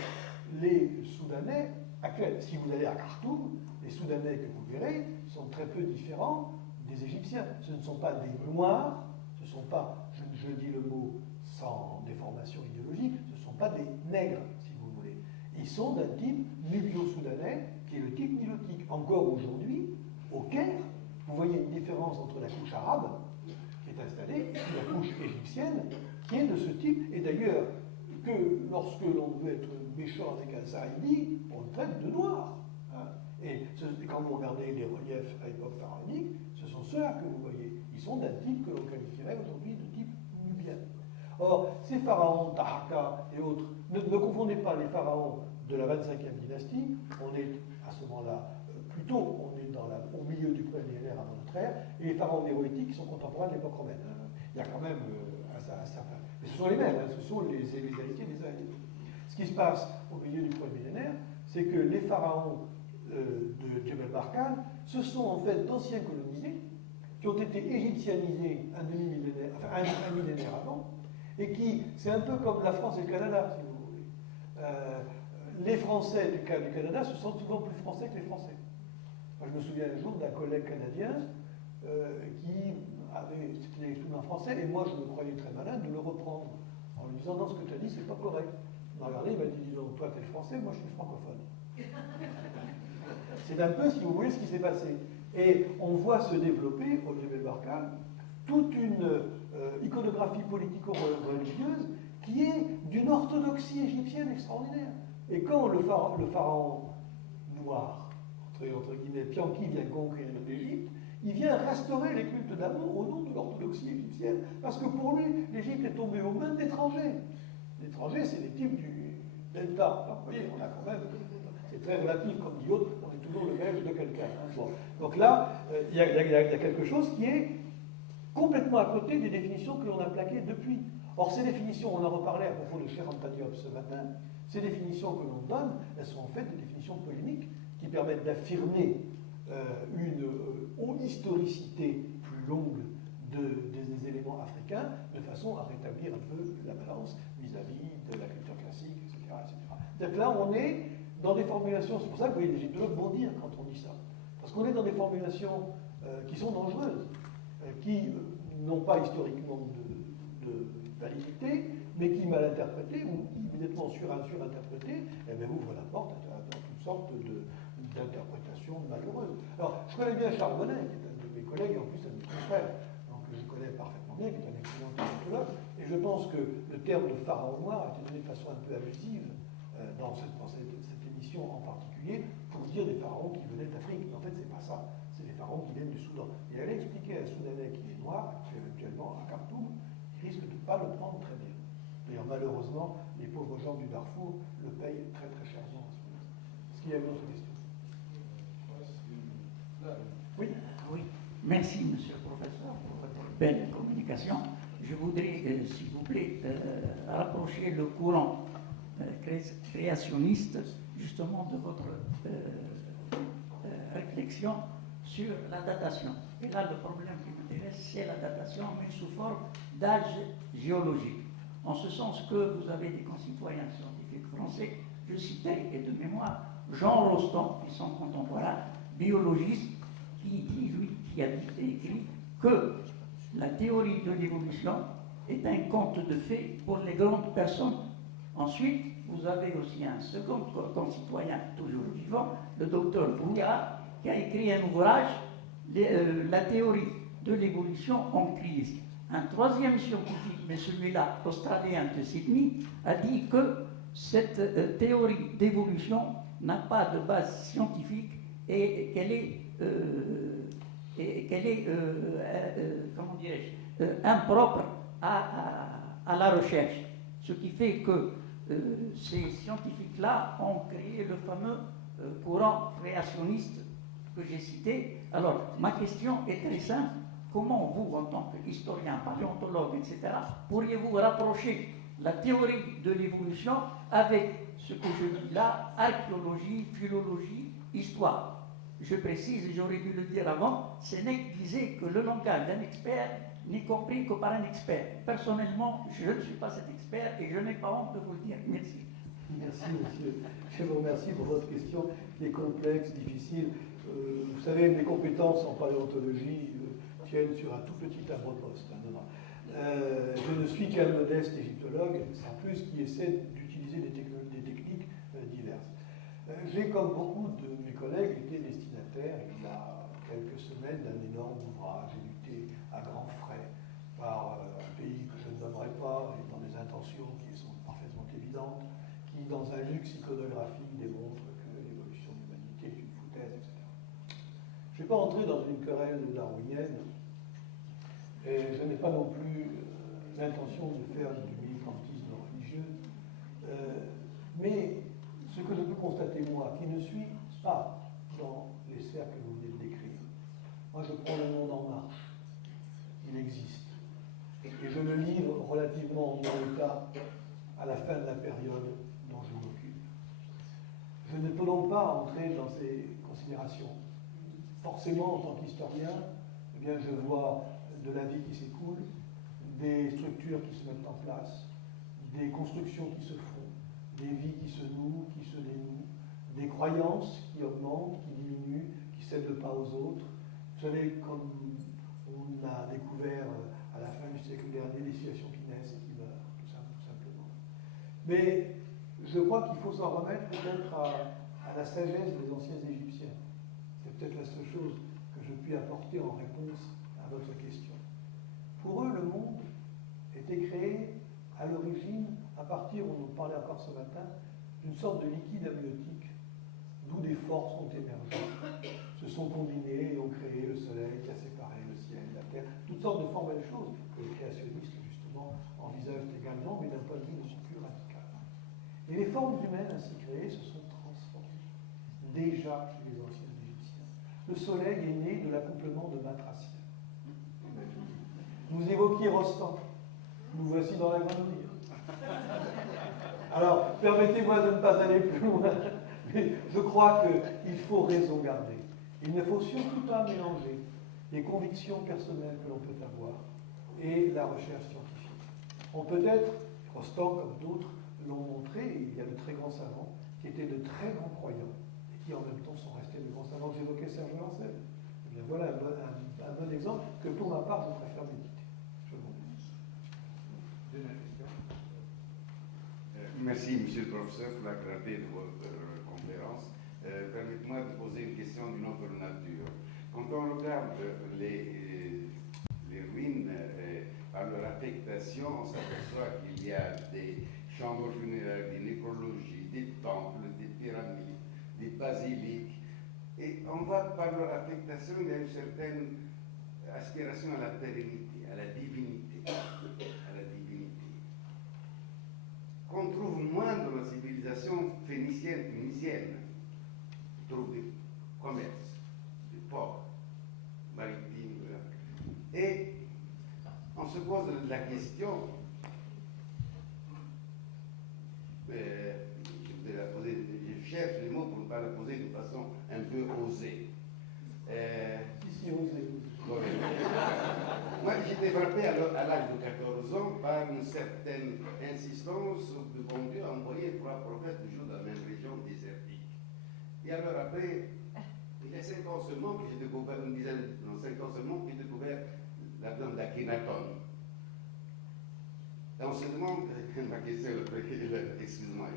les Soudanais actuels. Si vous allez à Khartoum, les Soudanais que vous verrez sont très peu différents des Égyptiens. Ce ne sont pas des Noirs, ce ne sont pas, je dis le mot sans déformation idéologique, ce ne sont pas des nègres, si vous voulez. Ils sont d'un type nubio-soudanais, qui est le type nilotique. Encore aujourd'hui, au Caire, vous voyez une différence entre la couche arabe, qui est installée, et la couche égyptienne, qui est de ce type, et d'ailleurs, que lorsque l'on veut être méchant avec un Saïdi, on le traite de noir. Hein. Et quand vous regardez les reliefs à l'époque pharaonique, ce sont ceux-là que vous voyez. Ils sont d'un type que l'on qualifierait aujourd'hui de type nubien. Or, ces pharaons, Taharqa et autres, ne confondez pas les pharaons de la 25e dynastie, on est à ce moment-là, plutôt, on est au milieu du premier millénaire avant notre ère, et les pharaons héroïtiques qui sont contemporains de l'époque romaine. Hein. Il y a quand même un certain... Mais ce sont les mêmes, hein, ce sont les héritiers des uns et des autres. Ce qui se passe au milieu du premier millénaire, c'est que les pharaons de Djebel Barkane, ce sont en fait d'anciens colonisés qui ont été égyptianisés un millénaire avant, et qui, c'est un peu comme la France et le Canada, si vous voulez. Les Français du Canada se sentent souvent plus français que les Français. Moi, je me souviens un jour d'un collègue canadien qui c'était exprimé en français, et moi je me croyais très malin de le reprendre en lui disant non, ce que tu as dit c'est pas correct. Il m'a regardé, il m'a dit dis donc, toi tu es français, moi je suis francophone. C'est un peu, si vous voulez, ce qui s'est passé. Et on voit se développer au Djebel Barkane toute une politico-religieuse qui est d'une orthodoxie égyptienne extraordinaire. Et quand le pharaon noir, entre guillemets, Pianki, vient conquérir l'Égypte, il vient restaurer les cultes d'amour au nom de l'orthodoxie égyptienne, parce que pour lui, l'Égypte est tombée aux mains d'étrangers. L'étranger, c'est les types du delta. Alors, vous voyez, on a quand même, c'est très relatif, comme dit l'autre, on est toujours le belge de quelqu'un. Hein. Bon. Donc là, il y a quelque chose qui est complètement à côté des définitions que l'on a plaquées depuis. Or, ces définitions, on en reparlait à propos de Cher Antaniop ce matin, ces définitions que l'on donne, elles sont en fait des définitions polémiques qui permettent d'affirmer une historicité plus longue des éléments africains, de façon à rétablir un peu la balance vis-à-vis de la culture classique, etc. Donc là, on est dans des formulations, c'est pour ça que vous voyez les égyptologues bondir quand on dit ça, parce qu'on est dans des formulations qui sont dangereuses, qui n'ont pas historiquement de validité, mais qui, mal interprétées ou immédiatement surinterprétées, ouvrent la porte à toutes sortes d'interprétations malheureuses. Alors, je connais bien Charles Bonnet, qui est un de mes collègues, et en plus un de mes confrères, donc je connais parfaitement bien, qui est un excellent égyptologue, et je pense que le terme de pharaon noir a été donné de façon un peu abusive dans cette émission en particulier, pour dire des pharaons qui venaient d'Afrique. Mais en fait, c'est pas ça. C'est des pharaons qui viennent du Soudan. Et aller expliquer à un Soudanais qui est noir, qui est actuellement à Khartoum, il risque de ne pas le prendre très bien. D'ailleurs, malheureusement, les pauvres gens du Darfour le payent très très chèrement à ce moment-là. Est-ce qu'il y a une autre question? Oui. Oui. Merci, monsieur le professeur, pour votre belle communication. Je voudrais, s'il vous plaît, rapprocher le courant créationniste justement de votre réflexion sur la datation. Et là, le problème qui m'intéresse, c'est la datation, mais sous forme d'âge géologique. En ce sens que vous avez des concitoyens scientifiques français, je citais, et de mémoire, Jean Rostand, qui sont contemporains, biologiste, qui dit, lui, qui a écrit que la théorie de l'évolution est un conte de fées pour les grandes personnes. Ensuite, vous avez aussi un second concitoyen, toujours vivant, le docteur Brouillard, qui a écrit un ouvrage, La théorie de l'évolution en crise. Un troisième scientifique, mais celui-là, australien de Sydney, a dit que cette théorie d'évolution n'a pas de base scientifique et qu'elle est, comment dirais-je, impropre à la recherche. Ce qui fait que ces scientifiques-là ont créé le fameux courant créationniste que j'ai cité. Alors, ma question est très simple. Comment vous, en tant qu'historien, paléontologue, etc., pourriez-vous rapprocher la théorie de l'évolution avec ce que je dis là, archéologie, philologie, histoire? Je précise, et j'aurais dû le dire avant, Sénèque disait que le langage d'un expert n'est compris que par un expert. Personnellement, je ne suis pas cet expert et je n'ai pas honte de vous le dire. Merci. Merci, monsieur. Je vous remercie pour votre question qui est complexe, difficile. Vous savez, mes compétences en paléontologie tiennent sur un tout petit tableau de poste. Je ne suis qu'un modeste égyptologue, en plus qui essaie d'utiliser des techniques diverses. J'ai, comme beaucoup de mes collègues, été destinataire, il y a quelques semaines, d'un énorme ouvrage édité à grands frais par un pays que je ne nommerai pas, et dans des intentions qui sont parfaitement évidentes, qui, dans un luxe iconographique, démontre que l'évolution de l'humanité est une foutaise, etc. Je ne vais pas entrer dans une querelle darwinienne, et je n'ai pas non plus l'intention de faire du militantisme religieux, mais ce que je peux constater, moi, qui ne suis pas dans les sphères que vous venez de décrire, moi je prends le monde en marche, il existe, et je le livre relativement en bon état à la fin de la période dont je m'occupe. Je ne peux donc pas entrer dans ces considérations. Forcément, en tant qu'historien, eh bien, je vois de la vie qui s'écoule, des structures qui se mettent en place, des constructions qui se font, des vies qui se nouent, qui se dénouent, des croyances qui augmentent, qui diminuent, qui cèdent le pas aux autres. Vous savez, comme on a découvert à la fin du siècle dernier des civilisations qui naissent et qui meurent, tout simplement. Mais je crois qu'il faut s'en remettre peut-être à la sagesse des anciens Égyptiens. C'est peut-être la seule chose que je puis apporter en réponse à votre question. Pour eux, le monde était créé partir, on en parlait encore ce matin, d'une sorte de liquide amniotique, d'où des forces ont émergé, se sont combinées et ont créé le soleil qui a séparé le ciel, la terre, toutes sortes de formes belles choses que les créationnistes, justement, envisagent également, mais d'un point de vue beaucoup plus radical. Et les formes humaines ainsi créées se sont transformées, déjà chez les anciens Égyptiens. Le soleil est né de l'accouplement de batraciens. Vous évoquiez Rostand. Nous voici dans la grenouille. Alors, permettez-moi de ne pas aller plus loin, mais je crois qu'il faut raison garder. Il ne faut surtout pas mélanger les convictions personnelles que l'on peut avoir et la recherche scientifique. On peut être, Rostand comme d'autres l'ont montré, et il y a de très grands savants qui étaient de très grands croyants et qui en même temps sont restés de grands savants. J'évoquais Serge Lancel. Eh bien voilà un bon exemple que pour ma part je préfère méditer. Merci, monsieur le professeur, pour la clarté de votre conférence. Permettez-moi de poser une question d'une autre nature. Quand on regarde les ruines par leur affectation, on s'aperçoit qu'il y a des chambres funéraires, des nécrologies, des temples, des pyramides, des basiliques. Et on voit par leur affectation, il y a une certaine aspiration à la pérennité, à la divinité. Qu'on trouve moins dans la civilisation phénicienne, tunisienne. On trouve des commerces, des ports maritimes. Et on se pose la question, je cherche les mots pour ne pas la poser de façon un peu osée. Si, osée. Moi, j'étais frappé à l'âge de 14 ans par une certaine insistance de bon Dieu à envoyer 3 prophètes toujours dans la même région désertique. Et alors après, il y a 5 ans seulement que j'ai découvert, 5 ans seulement que j'ai découvert la zone d'Akhenaton. Et on se demande, ma question, excuse-moi,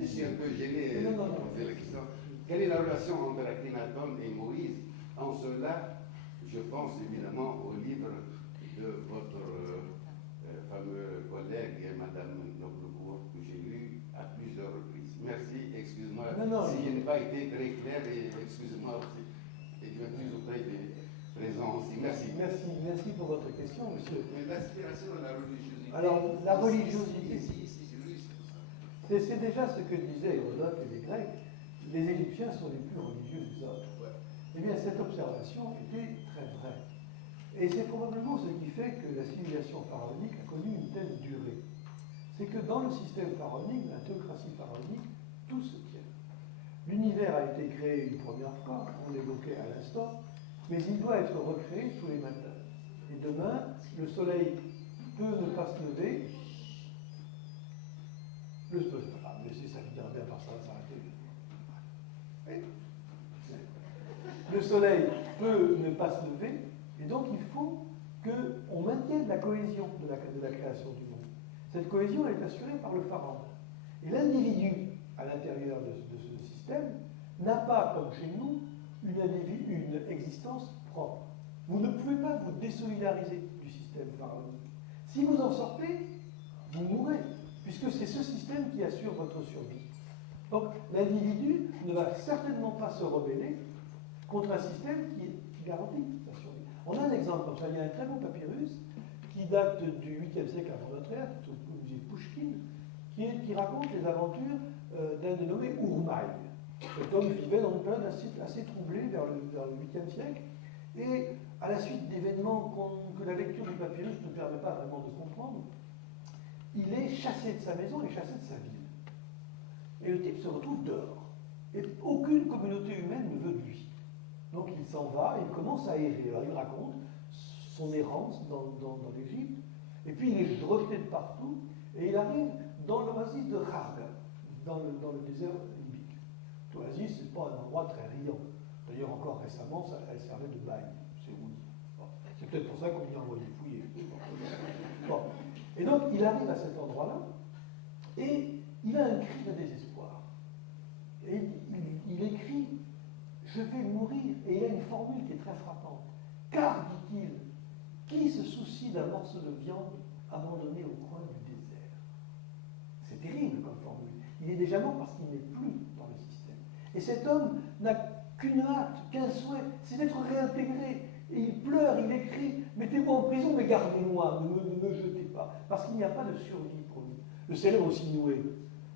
je suis un peu gêné de poser la question. Quelle est la relation entre Akhenaton et Moïse? En cela, je pense évidemment au livre de votre fameux collègue, Madame Noblecourt, que j'ai lu à plusieurs reprises. Merci, excuse-moi si je n'ai pas été très clair et excusez-moi aussi. Et je m'excuse auprès des présents aussi. Merci. Merci pour votre question, monsieur. Mais l'aspiration à la religiosité. Alors, la religiosité, c'est déjà ce que disaient Hérodote et les Grecs. Les Égyptiens sont les plus religieux des hommes. Eh bien, cette observation était très vraie. Et c'est probablement ce qui fait que la civilisation pharaonique a connu une telle durée. C'est que dans le système pharaonique, la théocratie pharaonique, tout se tient. L'univers a été créé une première fois, on l'évoquait à l'instant, mais il doit être recréé tous les matins. Et demain, le soleil peut ne pas se lever. Laissez ça finir bien par ça, s'arrêter. Le soleil peut ne pas se lever, et donc il faut qu'on maintienne la cohésion de la création du monde. Cette cohésion est assurée par le pharaon. Et l'individu, à l'intérieur de ce système, n'a pas, comme chez nous, une existence propre. Vous ne pouvez pas vous désolidariser du système pharaonique. Si vous en sortez, vous mourrez, puisque c'est ce système qui assure votre survie. Donc l'individu ne va certainement pas se rebeller contre un système qui garantit sa survie. On a un exemple comme ça, il y a un très beau papyrus qui date du 8e siècle avant notre ère, au musée Pouchkine, qui raconte les aventures d'un dénommé Urmaï. Cet homme vivait dans une période assez troublée vers le 8e siècle, et à la suite d'événements que la lecture du papyrus ne permet pas vraiment de comprendre, il est chassé de sa maison et chassé de sa ville. Et le type se retrouve dehors. Et aucune communauté humaine ne veut de lui. Donc il s'en va, il commence à errer. Alors il raconte son errance dans l'Égypte, et puis il est rejeté de partout, et il arrive dans l'oasis de Kharga, dans le désert libyque. L'oasis, ce n'est pas un endroit très riant. D'ailleurs, encore récemment, elle servait de bagne, c'est oui. Bon. C'est peut-être pour ça qu'on y a envoyé fouiller. Bon. Et donc, il arrive à cet endroit-là, et il a un cri de désespoir. Et il écrit « Je vais mourir ». Et il a une formule qui est très frappante. « Car, dit-il, qui se soucie d'un morceau de viande abandonné au coin du désert ?» C'est terrible comme formule. Il est déjà mort parce qu'il n'est plus dans le système. Et cet homme n'a qu'une hâte, qu'un souhait, c'est d'être réintégré. Et il pleure, il écrit, mettez-moi en prison, mais gardez-moi, ne me jetez pas. Parce qu'il n'y a pas de survie pour lui. Le célèbre Sinoué.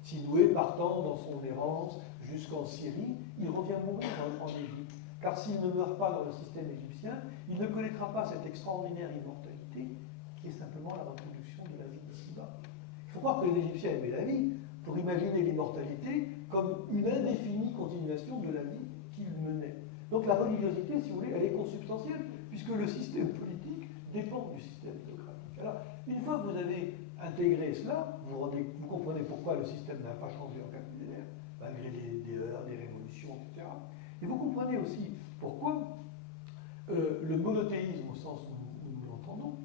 Sinoué, partant dans son errance jusqu'en Syrie, il revient mourir en Égypte. Car s'il ne meurt pas dans le système égyptien, il ne connaîtra pas cette extraordinaire immortalité qui est simplement la reproduction de la vie d'ici-bas. Il faut croire que les Égyptiens aimaient la vie pour imaginer l'immortalité comme une indéfinie continuation de la vie qu'ils menaient. Donc la religiosité, si vous voulez, elle est consubstantielle, puisque le système politique dépend du système théocratique. Alors, une fois que vous avez intégré cela, vous comprenez pourquoi le système n'a pas changé en 4 millénaires, malgré des heurts, des révolutions, etc. Et vous comprenez aussi pourquoi le monothéisme, au sens où nous l'entendons,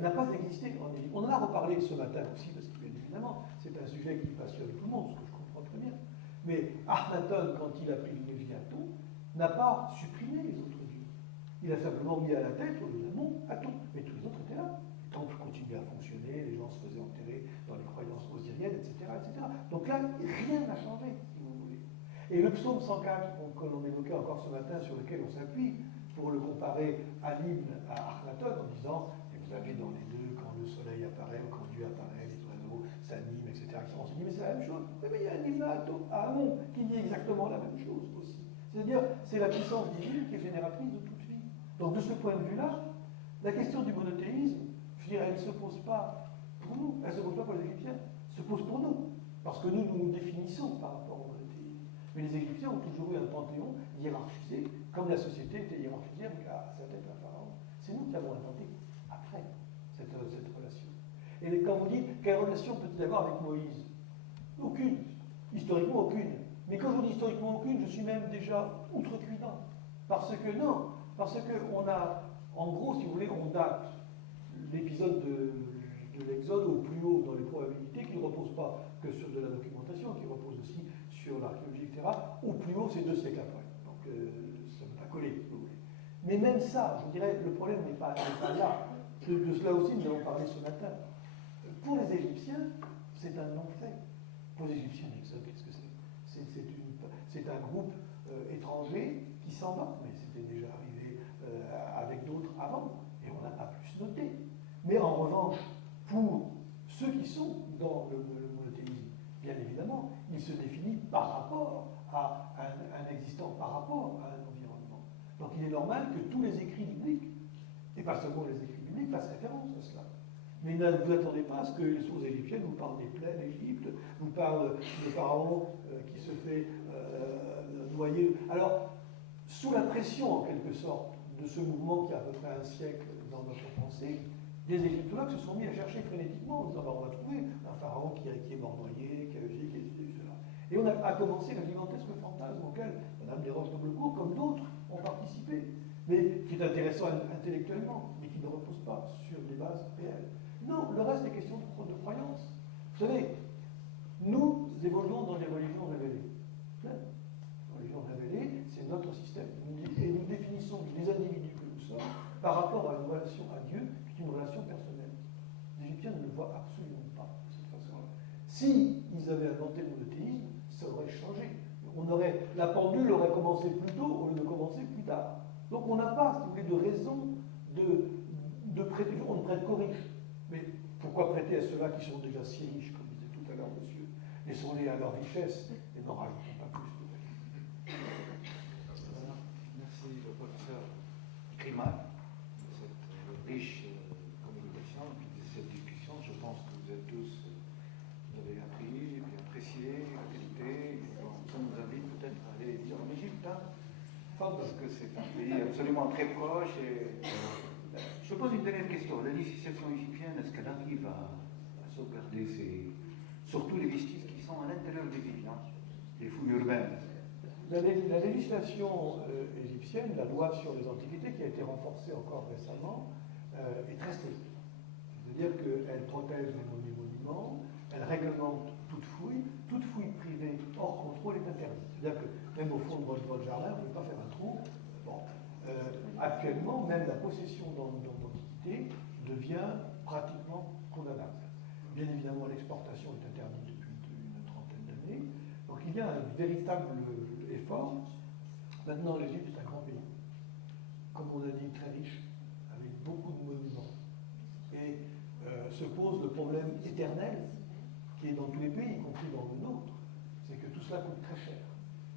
n'a pas existé en Égypte. On en a reparlé ce matin aussi, parce que bien évidemment, c'est un sujet qui passionne tout le monde, ce que je comprends très bien. Mais Akhenaton, quand il a pris le Aton, n'a pas supprimé les autres dieux. Il a simplement mis à la tête, au lieu d'un nom, Aton. Mais tous les autres étaient là. Les temples continuaient à fonctionner, les gens se faisaient enterrer dans les croyances osiriennes, etc., etc. Donc là, rien n'a changé, si vous voulez. Et le psaume 104, que l'on évoquait encore ce matin, sur lequel on s'appuie, pour le comparer à l'hymne à Akhenaton, en disant, et vous avez dans les deux, quand le soleil apparaît, ou quand Dieu apparaît, les oiseaux s'animent, etc. On se dit, mais c'est la même chose. Oui, mais il y a un hymne à Amon qui dit exactement la même chose aussi. C'est-à-dire, c'est la puissance divine qui est génératrice de toute vie. Donc, de ce point de vue-là, la question du monothéisme, je dirais, elle ne se pose pas pour nous, elle ne se pose pas pour les Égyptiens, elle se pose pour nous. Parce que nous nous définissons par rapport au monothéisme. Mais les Égyptiens ont toujours eu un panthéon hiérarchisé, comme la société était hiérarchisée avec à sa tête un pharaon. C'est nous qui l'avons inventé après cette relation. Et quand vous dites, quelle relation peut-il y avoir avec Moïse? Aucune. Historiquement, aucune. Mais quand je vous dis historiquement aucune, je suis même déjà outrecuidant. Parce que non, parce qu'on a, en gros, si vous voulez, on date l'épisode de l'Exode au plus haut dans les probabilités, qui ne repose pas que sur de la documentation, qui repose aussi sur l'archéologie, etc. Au plus haut, c'est 2 siècles après. Donc ça ne peut pas coller, si vous voulez. Mais même ça, je dirais, le problème n'est pas là. De cela aussi, nous avons parlé ce matin. Pour les Égyptiens, c'est un non-fait. Pour les Égyptiens, l'Exode, qu'est-ce que c'est? C'est un groupe étranger qui s'en va, mais c'était déjà arrivé avec d'autres avant, et on n'a pas pu se noter. Mais en revanche, pour ceux qui sont dans le monothéisme, bien évidemment, il se définit par rapport à un existant, par rapport à un environnement. Donc il est normal que tous les écrits bibliques, et pas seulement les écrits bibliques, fassent référence à cela. Mais ne vous attendez pas à ce que les sources égyptiennes vous parlent des plaies d'Égypte, vous parlent de Pharaon qui se fait noyer. Alors, sous la pression, en quelque sorte, de ce mouvement qui a à peu près un siècle dans notre pensée, des égyptologues se sont mis à chercher frénétiquement en disant on va trouver un pharaon qui est mort noyé, qui a agi, qui est cela. Et on a commencé le gigantesque fantasme auquel Mme Desroches-Noblecourt, comme d'autres, ont participé, mais qui est intéressant intellectuellement, mais qui ne repose pas sur des bases réelles. Non, le reste est question de croyance. Vous savez, nous évoluons dans les religions révélées. Les religions révélées, c'est notre système. Et nous définissons les individus que nous sommes par rapport à une relation à Dieu, qui est une relation personnelle. Les Égyptiens ne le voient absolument pas de cette façon-là. Si ils avaient inventé le monothéisme, ça aurait changé. La pendule aurait commencé plus tôt au lieu de commencer plus tard. Donc on n'a pas, si vous voulez, de raison de prêter. On ne prête qu'aux riches. Mais pourquoi prêter à ceux-là qui sont déjà si riches, comme disait tout à l'heure monsieur? Laissons-les à leur richesse et n'en rajoutons pas plus. Voilà. Merci, le professeur Grimal, de cette riche communication et de cette discussion. Je pense que vous êtes tous, vous avez appris, puis apprécié la qualité. Et ça nous invite peut-être à aller vivre en Égypte, hein, parce que c'est un pays absolument très proche. Et je pose une dernière question. La législation égyptienne, est-ce qu'elle arrive à sauvegarder surtout les vestiges qui sont à l'intérieur des villes, hein, les fouilles urbaines? La législation égyptienne, la loi sur les antiquités, qui a été renforcée encore récemment, est très stricte. C'est-à-dire qu'elle protège les monuments, elle réglemente toute fouille privée hors contrôle est interdite. C'est-à-dire que même au fond de votre jardin, vous ne pouvez pas faire un trou. Bon. Actuellement, même la possession d'antiquités devient pratiquement condamnable. Bien évidemment, l'exportation est interdite depuis une trentaine d'années. Donc il y a un véritable effort. Maintenant, l'Égypte est un grand pays, comme on a dit, très riche, avec beaucoup de monuments. Et se pose le problème éternel, qui est dans tous les pays, y compris dans le nôtre, c'est que tout cela coûte très cher.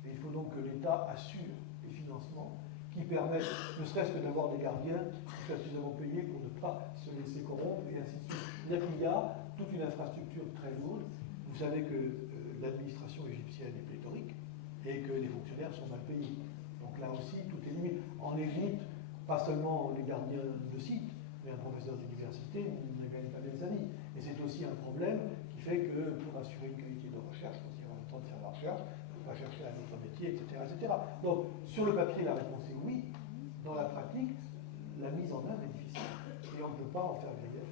Et il faut donc que l'État assure les financements qui permettent, ne serait-ce que d'avoir des gardiens qui soient suffisamment payés pour ne pas se laisser corrompre, et ainsi de suite. C'est-à-dire qu'il y a toute une infrastructure très lourde. Vous savez que l'administration égyptienne est pléthorique et que les fonctionnaires sont mal payés. Donc là aussi, tout est limite. En Égypte, pas seulement les gardiens de site, mais un professeur d'université ne gagne pas bien sa vie. Et c'est aussi un problème qui fait que pour assurer une qualité de recherche, parce qu'il y aura le temps de faire la recherche, il faut pas chercher un autre métier, etc., etc. Donc, sur le papier, la réponse est oui. Dans la pratique, la mise en œuvre est difficile. Et on ne peut pas en faire grief